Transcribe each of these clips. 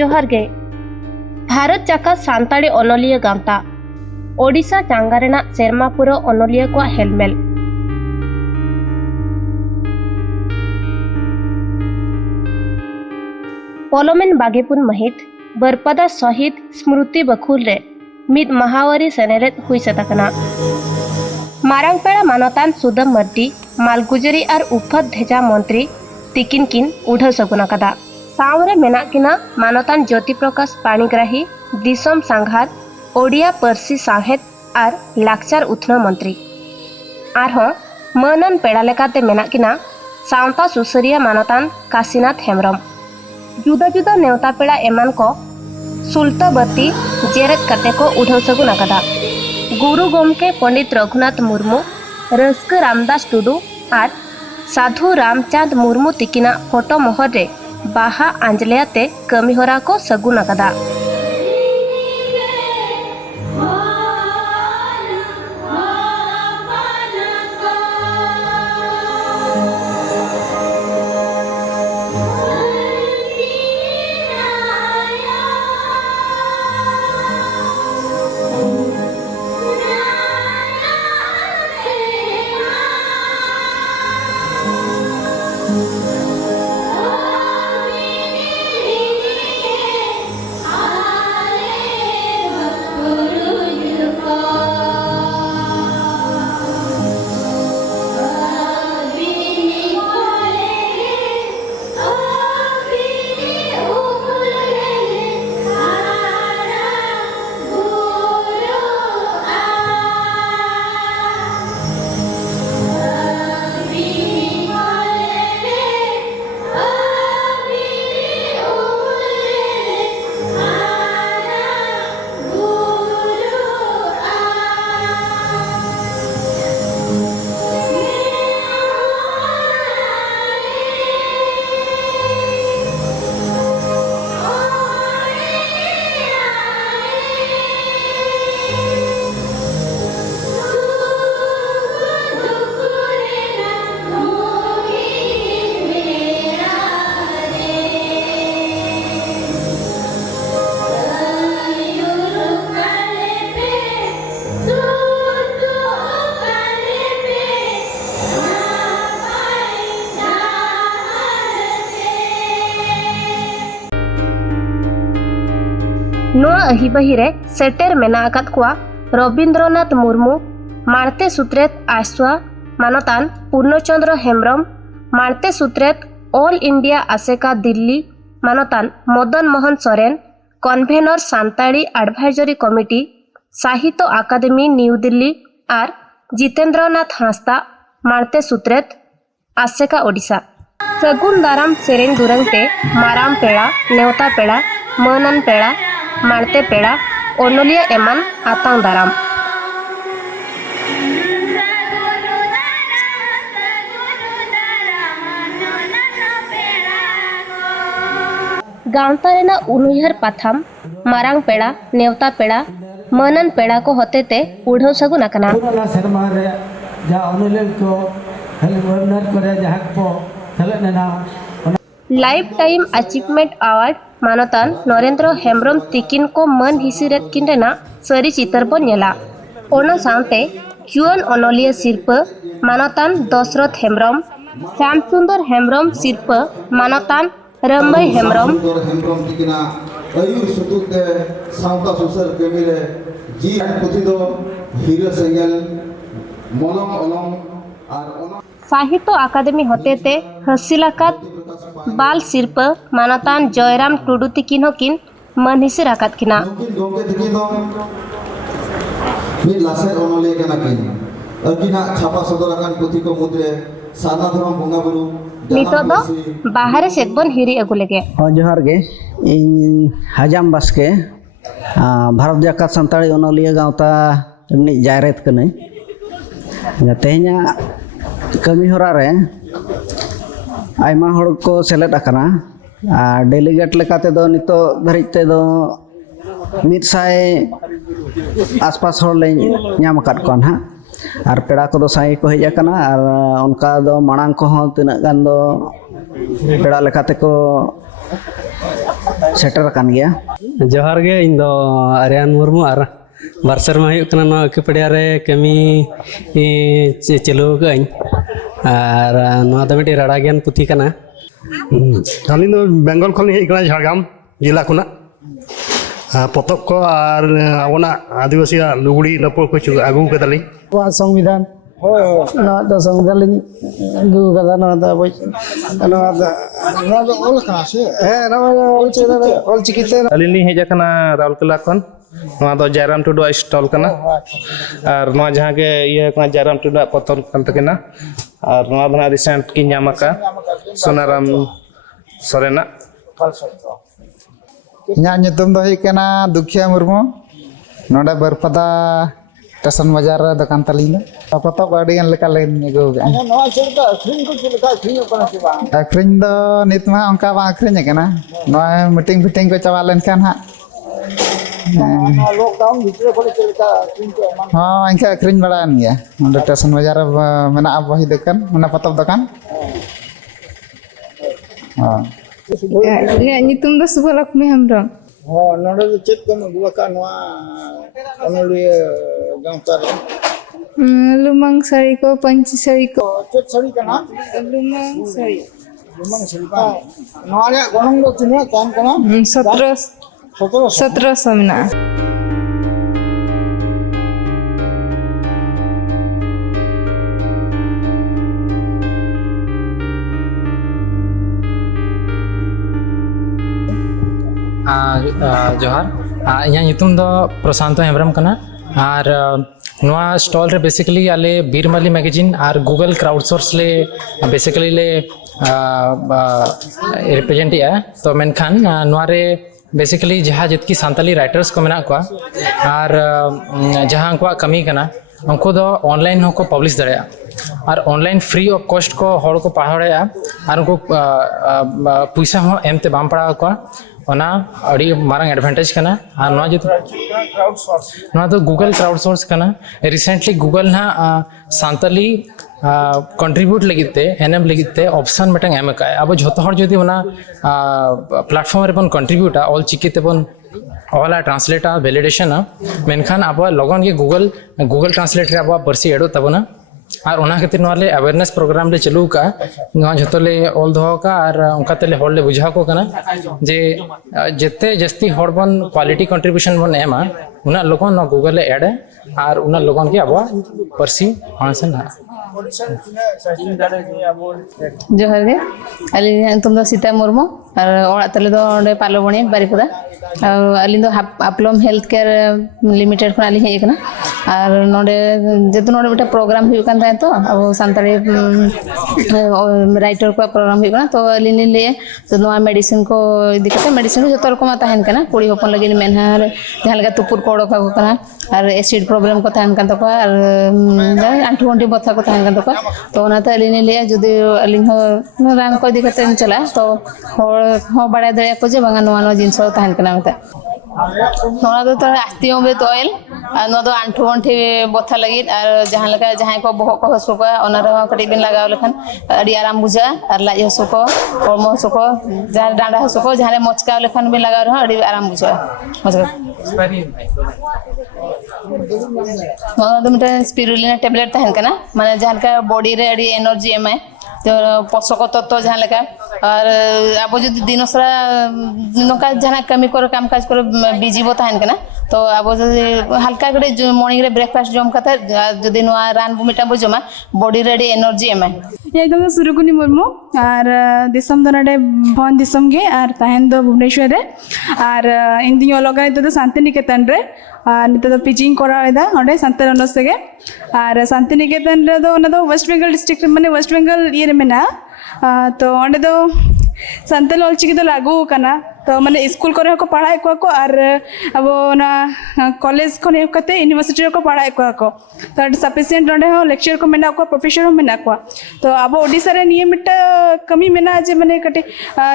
जोहार गे भारत जाका सान्ताड़ी अनलिया गांता ओडिशा चांगा रेना सेरमापुरा अनलिया को हेलमेल पलोमेन बागेपुन महित बरपदा शहीद स्मृति बखुल रे मिद महावारी सेनेरेत हुई सतकना मारांगपेड़ा मानतान सुदम मर्दी मालगुजरी और उफत धेजा मंत्री तिकिन किन उड़ सगुना कदा सावरे मेना किना मानतान ज्योति प्रकाश पाणीग्राही दिसम सांघार ओडिया परसी साहेद और लाक्चार उथना मंत्री आरहों मनन पेड़ा लेकाते मेना किना सावता सुसरिया मानतान काशीनाथ हेम्ब्रम जुदा जुदा नेवता पेड़ा एमान को सुल्ताबती जेरेत कते को उड़ सगुना कदा गुरु गोमके पंडित रघुनाथ मुर्मू रस्क रामदास टुडू और साधु रामचांद मुर्मू तिकिना फोटो मोहर रे बाहा आंजलेयाते कमीहोरा को सगुना कदा नोआ अहिबहिरे सेटेर मेना आकात कुआ रवींद्रनाथ मुर्मू माणते सुत्रेत आश्वा मानतान पूर्णचंद्र हेम्ब्रम माणते सुत्रेत ऑल इंडिया आसेका दिल्ली मानतान Madan Mohan Soren convener Santali advisory committee Sahitya Akademi New Delhi और जितेंद्रनाथ हांसदा माणते सुत्रेत आसेका ओडिशा सगुन दाराम सेरेन दुरंगते माराम पेड़ा नेवता पेड़ा मनन पेड़ा माणते पेड़ा ओनलिया एमान आतांग दाराम गांवता रेना उनुहर पाथाम मारांग पेड़ा नेवता पेड़ा मनन पेड़ा को होतेते उड़ो सगुना कना लाइफ टाइम अचीवमेंट अवार्ड मानतान नरेंद्र हेम्ब्रम तिकिन को मन हिसिरेत किन रेना सरी चितर बन नेला ओना सानते जुआन अनलिया सिरप मानतान दशरथ हेम्ब्रम श्याम सुंदर हेम्ब्रम सिरप मानतान रंबई हेम्ब्रम तिकिना अयुर सुतुते सावता सुसर केमिरे जी पुथि दो हीरो सेंगल मलम अलम और साहित्य अकादेमी होतेते हसिलाकात बाल सिरप मानतान जयराम टुडू तिकिन होकिन मन हिसिर आकात किना गोंगे तिकिन दो मी लासेर ओनले केना किन अकिना छापा सदराकान पुथि को मुद्रे सादा धरम बंगा बुरु नितो दो बाहरे सेदबन हिरी अगु लेगे जोहार गे इन हजाम बास्के भारत जाकात सान्ताड़ी अनलिया गांवता नि जायरेत कने तेहना कमी होरा रे आयमा हड़ को सेलेद आकना डेलीगेट लेकाते दो नितो धरिते दो 100 आसपास हड़ ले नाम अकाद कोन हा और पेड़ा को साई को हेज आकना और उनका दो मांग को तीना गान दो पेड़ा लेकाते को सेटर अकान गया जोहार गे इन दो आर्यन मुर्मू और बार सर्मा हुयुग कना नवा विकिपीडिया रे कमी चलू गई और नवा दो मिट्टी राड़ा ज्ञान पुथी कना अलिंग दो बेंगल खन हेज कना झारग्राम जिला खुना पतब को और आबोना आदिवासी लुगड़ी लपड़ को आगू कदाली संविधान नवा द संविधान लिंग गु कदा नवा द बय नवा द ओल कना से नवा ओल चिकिते अलिंग हेज कना राउरकेला खन नवा दो जयराम टुडू स्टॉल कना और नवा जहां के ये कना जयराम टुडू पतन कन तकिना और नवा बना रिसेंट की ᱧᱟᱢᱟᱠᱟ सोनाराम सोरेना ᱤᱧᱟᱹᱜ ᱧᱩᱛᱩᱢ ᱫᱚ ᱦᱩᱭᱩᱜ ᱠᱟᱱᱟ ᱫᱩᱠᱷᱤᱭᱟ ᱢᱩᱨᱢᱩ ᱱᱚᱰᱮ ᱵᱟᱨᱯᱟᱫᱟ ᱥᱴᱮᱥᱚᱱ ᱵᱟᱡᱟᱨ ᱨᱮ ᱫᱚᱠᱟᱱ ᱛᱟᱹᱞᱤᱧ ᱫᱚ ᱯᱚᱛᱚᱵ ᱟᱹᱰᱤ ᱜᱟᱱ ᱞᱮᱠᱟ ᱞᱤᱧ ᱟᱹᱜᱩ ᱠᱟᱜᱼᱟ ᱱᱚᱣᱟ ᱪᱮᱫ ᱞᱮᱠᱟ ᱟᱹᱠᱷᱨᱤᱧ ᱠᱚ ᱪᱮᱫ ᱞᱮᱠᱟ ᱟᱹᱠᱷᱨᱤᱧᱚᱜ ᱠᱟᱱᱟ ᱥᱮ ᱵᱟᱝ ᱟᱹᱠᱷᱨᱤᱧ ᱫᱚ ᱱᱤᱛ ᱢᱟ ᱚᱱᱠᱟ ᱵᱟᱝ ᱟᱹᱠᱷᱨᱤᱧ ᱠᱟᱱᱟ ᱱᱚᱣᱟ ᱢᱤᱴᱤᱝ ᱯᱷᱤᱴᱤᱝ ᱠᱚ ᱪᱟᱵᱟ ᱞᱮᱱᱠᱷᱟᱱ ᱦᱟᱸᱜ ᱞᱚᱠᱰᱟउन ᱵᱷᱤᱛᱨᱤ ᱠᱚᱨᱮ ᱪᱮᱫ ᱞᱮᱠᱟ ᱟᱹᱠᱷᱨᱤᱧ ᱠᱚ ᱮᱢᱟᱱ ᱦᱚᱸ ᱤᱱᱠᱟᱹ ᱟᱹᱠᱷᱨᱤᱧ ᱵᱟᱲᱟᱭᱮᱱ ᱜᱮᱭᱟ ᱱᱚᱰᱮ ᱥᱴᱮᱥᱚᱱ ᱵᱟᱡᱟᱨ ᱨᱮ ᱢᱮᱱᱟᱜᱼᱟ ᱵᱚᱦᱤ ᱫᱚᱠᱟन ᱚᱱᱟ ᱯᱚᱛᱚᱵ ᱫᱚᱠᱟन ᱤᱧᱟᱹᱜ ᱧᱩᱛᱩᱢ ᱫᱚ ᱥᱩᱵᱷᱚᱞᱚᱠᱷᱢᱤ ᱦᱮᱢᱵᱨᱚᱢ नोड़े चेक को गुवाका अनोलिया गांवता रे लुमंग साड़ी को पंची साड़ी को चेक साड़ी का नाम लुमंग साड़ी का नोरे गणंग दो तिना काम कना 1700 मिना जोहार इᱧᱟᱹᱜ ᱧᱩᱛᱩᱢ ᱫᱚ ᱯᱨᱚᱥᱟᱱᱛᱚ ᱦᱮᱢᱵᱨᱚᱢ ᱠᱟᱱᱟ ᱟᱨ ᱱᱚᱣᱟ ᱥᱴᱚᱞ ᱨᱮ बेसिकली आले बीरमाली मैगजीन और गूगल क्राउडसोर्स ले बेसिकली ले रिप्रेजेंट है तो मेनखान नोआ रे बेसिकली जहाँ जितकी सानताली राइटर्स को मेना को और जहाँ उनको कमी करना उनको दो ऑनलाइन को पब्लिश दड़ेया और ऑनलाइन फ्री ऑफ कॉस्ट को हर को पढ़ाया और उनको पैसा हो एमते बाम पड़ा को ओना अड़ी मारंग एडवांटेज कना और नोआ जो नोआ तो गूगल क्राउडसोर्स कना रिसेंटली गूगल ना सानताली कंट्रीब्यूट लगिते एनएम लगिते ऑप्शन मिटंग एम का अब झोतो हर जदि ओना प्लेटफॉर्म रे बन कंट्रीब्यूटा ऑल चिकिते बन ऑल ट्रांसलेटर वैलिडेशन मेनखान अब लगन के गूगल ट्रांसलेट रे अब बरसी एडो तबना और ओना खातिर नोले अवेयरनेस प्रोग्राम ले चलू का नोआ झोतले ऑल दो का और उनका तले हॉल ले बुझा को कना जे जते जस्ती हॉर बन क्वालिटी कंट्रीब्यूशन बन एमा उना लोगन न गूगल ले ऐड और उना लोगन के अब परसी हांसन जोहार गे अली तुम दो सीता मुर्मू और ओड़ा तले दो ओंडे पालोबणी बारिपदा और अली दो अपलम हेल्थ केयर लिमिटेड खन अली हे एकना और नोडे जेतु नोडे बेटा प्रोग्राम हुई कान ताय तो अब संताली राइटर को प्रोग्राम हुई कान तो अली ने ले तो नोआ मेडिसिन को दिखते मेडिसिन जो तोर को मा ताहन कना कुड़ी होपन लगी मेनहार जहां लगा तुपुर कोड़ो का कना और एसिड प्रॉब्लम को ताहन कान तो और आंठू गंठी बथा को ताहन कान तो ओनाते अली ने ले जदि अली हो रान को दिखते चला तो हो बड़ा दड़े को जे बांगा नोआ नो जिंस ताहन कना मते नोना तो आस्तियों में तो ऑयल नो तो आंठू गंठी बथा लगी और जहां लगा जहां को बहो को हसु को ओना रे कटी बिन लगाव लखन अडी आराम बुझा और लाज हसु को हरमो हसु को जहां डांडा हसु को जहां मोचकाव लखन बिन लगाव रे अडी आराम बुझा मजा नोना तो मिटा स्पिरुलिना टैबलेट ताहन कना माने जहां का बॉडी रे अडी एनर्जी एम तो पोषक तत्व जहाँ लगा और अब जो दिन सारा नौका जहाँ कमी कर काम काज कर बिजी बो ताहन कना तो अब हल्का कड़े मॉर्निंग रे ब्रेकफास्ट जम कथा जदि नोआ रान बुमिटा बो जमा बॉडी रे एनर्जी एम एकदम सुरुकुनी मुर्मू और दिसम दो नडे भवन दिसम गे और ताहन दो भुवनेश्वर रे और इन दिन लगा तो शांतिनिकेतन रे नित दो पिचिंग करावेदा ओंडे संताल अनस गे और शांतिनिकेतन रे दो वेस्ट बेंगल डिस्ट्रिक्ट माने वेस्ट बेंगल ये रे मेना तो ओंडे दो संताल ऑलचिकी तो लागू कना तो माने स्कूल करे को पढ़ाए को और अब ना कॉलेज को ने कते यूनिवर्सिटी को पढ़ाए को तो सफिशिएंट ओंडे हो लेक्चर को मेना को प्रोफेसर हो मेना को तो अब ओडिसा रे नियमित कमी मेना जे माने कटे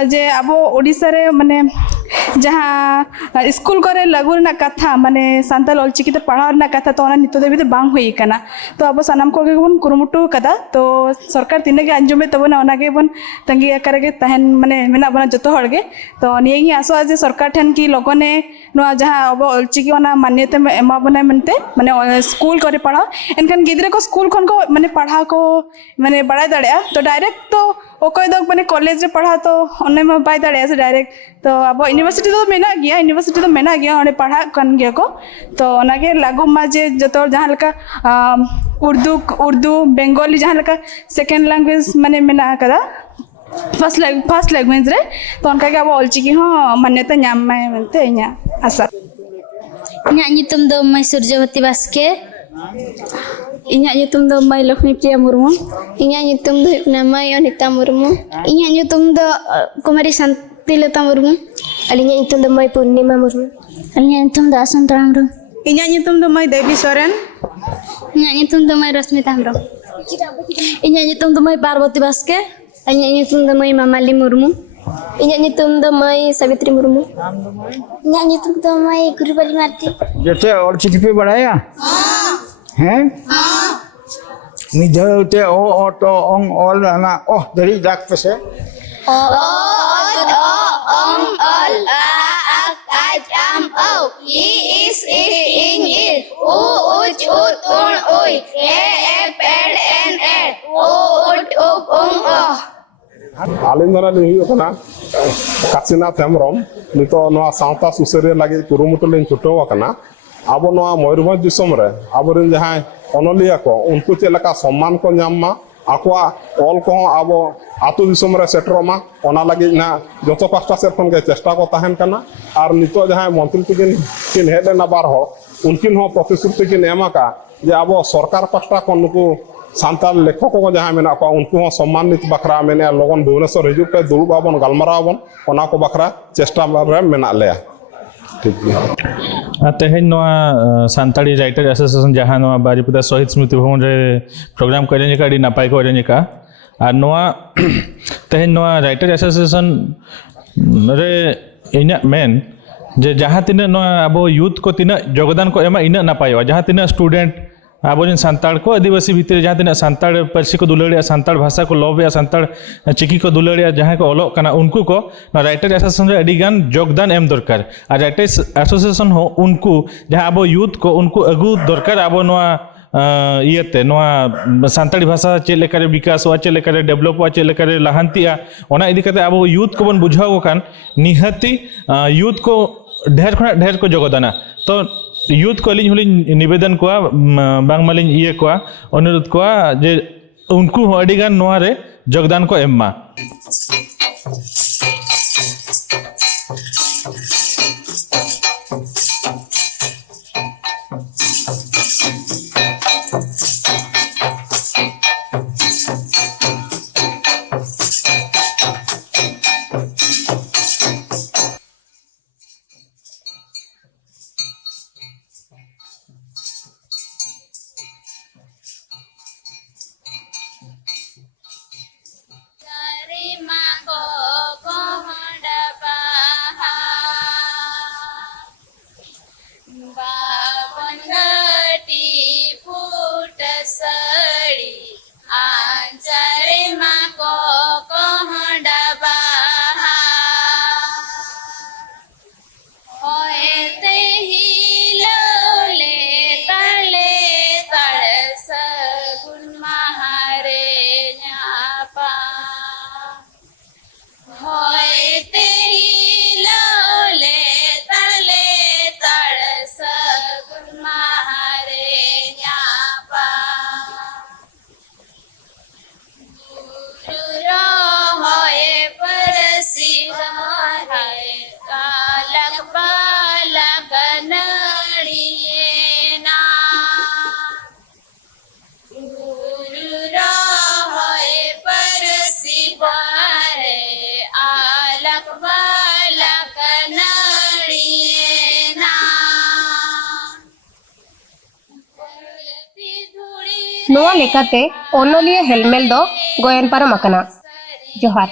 जे अब ओडिसा रे माने जहाँ स्कूल करे लागू रना कथा माने सानताल ऑलचिकी ते पढ़ाव रना कथा तो ओना नितो देबी बांग हुई कना तो अब सानाम को बन कुरुमुटु कदा तो सरकार तिने के अंजुमे तबना ओना के बन तंगी आकर के तहन माने मेना बना जतो हड़गे तो निये ही आसो आज सरकार ठन की लोगने नो जहाँ अब ऑलचिकी ओना मान्यता में एमा बना मनते माने स्कूल करे पढ़ाओ एनकन गिद्रे को स्कूल खन को माने पढ़ा को माने बड़ा दड़या तो डायरेक्ट तो ओकोय दो माने कॉलेज रे पढ़ा तो ओने में बाय दड़या से डायरेक्ट तो अब यूनिवर्सिटी तो मेना गया यूनिवर्सिटी तो मेना गया ओने पढ़ा कन गया को तो ओनागे लागू माजे जतो जहाँ लका उर्दू बेंगोली जहाँ लका सेकेंड लैंग्वेज माने मेना कदा फर्स्ट लैंग्वेज रे तो उनका के अब ऑलचिकी हो मान्यता नाम में मनते इኛ आशा इᱧᱟᱜ ᱧᱩᱛᱩᱢ ᱫᱚ ᱢᱟᱹᱭ ᱥᱩᱨᱡᱚᱵᱚᱛᱤ ᱵᱟᱥᱠᱮ ᱤᱧᱟᱜ ᱧᱩᱛᱩᱢ ᱫᱚ ᱢᱟᱹᱭ ᱞᱚᱠᱷᱢᱤ ᱯᱨᱤᱭᱟ ᱢᱩᱨᱢᱩ ᱤᱧᱟᱜ ᱧᱩᱛᱩᱢ ᱫᱚ ᱦᱩᱭᱩᱜ ᱠᱟᱱᱟ ᱢᱟᱹᱭ ᱚᱱᱤᱛᱟ ᱢᱩᱨᱢᱩ ᱤᱧᱟᱜ ᱧᱩᱛᱩᱢ ᱫᱚ ᱠᱩᱢᱟᱨᱤ ᱥᱟᱱᱛᱤᱞᱚᱛᱟ ᱢᱩᱨᱢᱩ ᱟᱹᱞᱤᱧᱟᱜ ᱧᱩᱛᱩᱢ ᱫᱚ ᱢᱟᱹᱭ ᱯᱩᱨᱱᱤᱢᱟ ᱢᱩᱨᱢᱩ ᱟᱹᱞᱤᱧᱟᱜ ᱧᱩᱛᱩᱢ ᱫᱚ ᱟᱥᱚᱱᱛᱚ ᱦᱮᱢᱵᱨᱚᱢ ᱤᱧᱟᱜ ᱧᱩᱛᱩᱢ ᱫᱚ ᱢᱟᱹᱭ ᱫᱮᱵᱤ ᱥᱚᱨᱮᱱ ᱤᱧᱟᱜ ᱧᱩᱛᱩᱢ ᱫᱚ ᱢᱟᱹᱭ ᱨᱚᱥᱢᱤᱛᱟ ᱦᱮᱢᱵᱨᱚᱢ ᱤᱧᱟᱜ ᱧᱩᱛᱩᱢ ᱫᱚ ᱢᱟᱹᱭ ᱯᱟᱨᱵᱚᱛᱤ ᱵᱟᱥᱠᱮ ᱤᱧᱟᱜ ᱧᱩᱛᱩᱢ ᱫᱚ ᱢᱟᱹᱭ ᱢᱟᱢᱟᱞᱤ ᱢᱩᱨᱢᱩ ᱤᱧᱟᱜ ᱧᱩᱛᱩᱢ ᱫᱚ ᱢᱟᱹᱭ ᱥᱟᱵᱤᱛᱨᱤ ᱢᱩᱨᱢᱩ ᱤᱧᱟᱜ ᱧᱩᱛᱩᱢ ᱫᱚ ᱢᱟᱹᱭ ᱜᱩᱨᱩᱵᱟᱞᱤ ᱢᱟᱨᱰᱤ जैसे और चिट्ठी पे बढ़ाया हैं मिधल ते ओ तो ओंग ऑल ना ओह दरी जाक पे से आलिंदरा हुई काशीनाथ हेम्ब्रम नितो सावता सुसरिया लगे कुरुमुटु लेन छुटो अब मयूरभंज दिसम रे आबरेन जहां अनलिया को उनको चेलका सम्मान को नामा आकवा ऑल को अब आतु दिसम रे सेटरमा ओना लगे ना जतो पास्टा से खन के चेष्टा को तहन कना और नितो जहां मंत्री किन हेडना बार हो उनकिन हो प्रतिश्रुति किन एमाका जे अब सरकार पास्टा को उनको सानताल लेखक को जहां मेना को उनको सम्मानित बखरा मेने लोगन भुवनेश्वर हिजुक पे दुरुब आबन गलमराबन ओना को बखरा चेष्टा रे मेना लेया ठीक है तेहन सानताड़ी राइटर एसोसिएशन जहां बारीपदा शहीद स्मृति भवन रे प्रोग्राम करें का नपाय को अरेंज का और तेहन राइटर एसोसिएशन रे इना मेन जे जहां तीन अब यूथ को तीन योगदान को एमा इन नपाय जहां तीन स्टूडेंट अब सानताड़ को आदिवासी भितर जहाँ तीन सानताड़ पार्सी को दुलाड़े सानताड़ भाषा को लवे सानताड़ चिकी को दुलाड़े जहाँ को ऑलोग कना उनको को राइटर एसोसिएशन रे अड़ी गान योगदान एम दरकार और राइटर एसोसिएशन हो उनको जहाँ अब यूथ को उनको अगू दरकार अब इयते सानताड़ी भाषा चेलेकारे विकास चेलेकारे डेवलप चेलेकारे लाहांतिया ओना इदी कते अब यूथ को बन बुझाव कान निहाती यूथ को ढेर खना ढेर को योगदाना तो यूथ को अलिंग होलिंग निवेदन को बांग मालिंग इये को अनुरोध को जे उनको अडिगान नोआ रे योगदान को एम्मा नोआ लेकाते ओनोलिया हेलमेल दो गोयन पारम अकना जोहार।